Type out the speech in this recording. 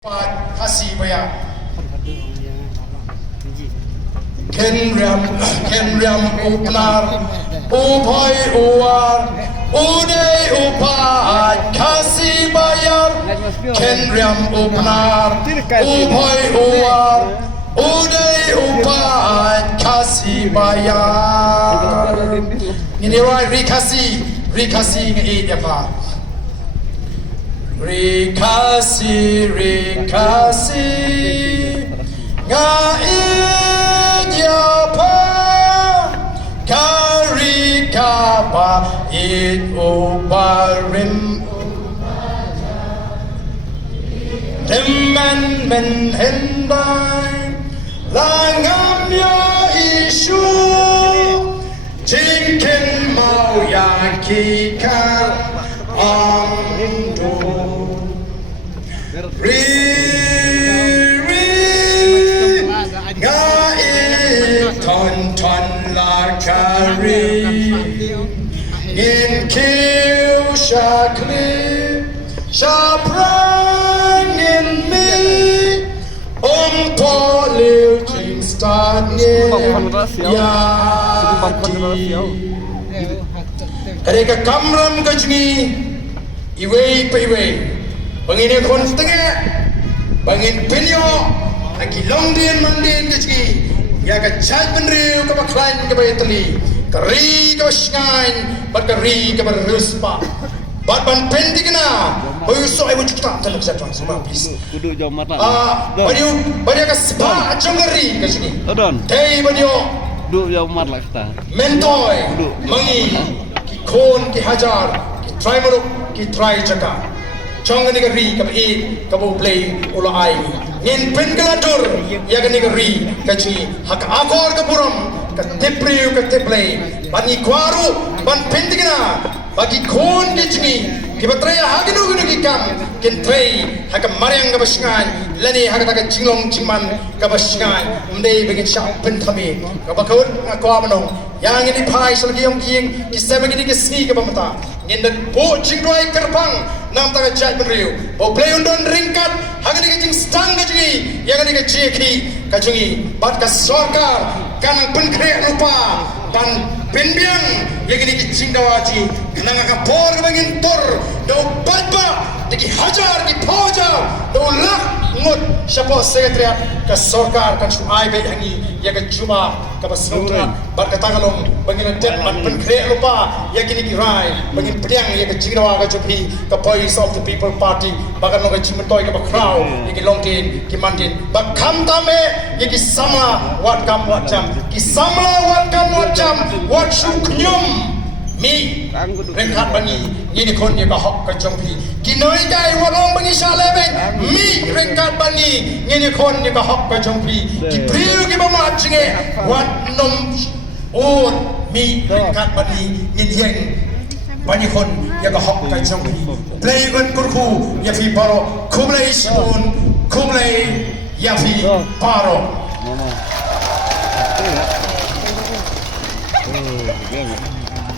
Kasih bayar. Kenriam upnar, upai uar, uday upai kasih bayar. Kenriam upnar, upai uar, uday upai kasih bayar. Ini right rikasi ngi apa? Rikasi ngaidyapa karikapa it ubarim Temmen men hendai langam ya isu jinken mau yakika amdu ton la kari in kill shakli shaprang in me poliu jing start ya Kadeka kamram kajni iwe pe iwe bangin kon setengah bangin penyo lagi longdian mandin kajni ya ka chal benriu ka baklan ka baytli kari ka basngan bat kari ka baruspa bat ban pendigna hoyu so ai wujukta tan sa tuan semua please duduk jauh mata banyak ka spa jongari kajni odon dei banyo duduk jauh mat lah kita mentoy mangi ki kon ki hajar ki try maruk ki try chaka chongani ka ri ka e ka bo play ulo ai ngin pen kaladur ya gani ka ri ka chi hak akor ka puram ka tepriu ka teplay bani kwaru ban pendigna bagi kon ki chi ki batraya haginu ginu ki kam kin trei hak maryang ka basngan lani hak ta ka jinglong jingman ka basngan mdei begin sha pen thami ka bakut ko amanong yang ini pai selagi yang king kisah begini kesi ke pemata ngin dan bo jingdoi kerpang nam ta jat benriu bo play undon ringkat hang ni jing stang ke jingi yang ni ke jeki ka jingi bat ka sarkar kan penkre lupa ban penbiang yang ni ke jingdawaji kanang ka por bangin tor do batba diki hajar ki pauja do lak ngot siapa sekretariat ke sarkar kan suai be hangi ya ke cuma ka basnautra bat ka tagalong bangin det ban penkre lupa ya kini ki rai bangin pediang ya ke jingdawa ka jopi ka voice of the people party bagan no ka jimtoy ka bakrau ya ki longtin ki mandin bak kham tame ya ki sama wat kam wat jam ki sama wat kam wat jam wat shuknyum mi rengkat bangi ini kon ya ka hok ka jongpi ki noi dai walong bangi salebeng mi rengkat bangi ini kon ya ka hok ka jongpi ki priu ki bama jinge wat nom on mi rengkat bangi ini yeng banyak kon ya ka hok ka jongpi play gun kurku ya fi paro kumlei spoon kumlei ya fi paro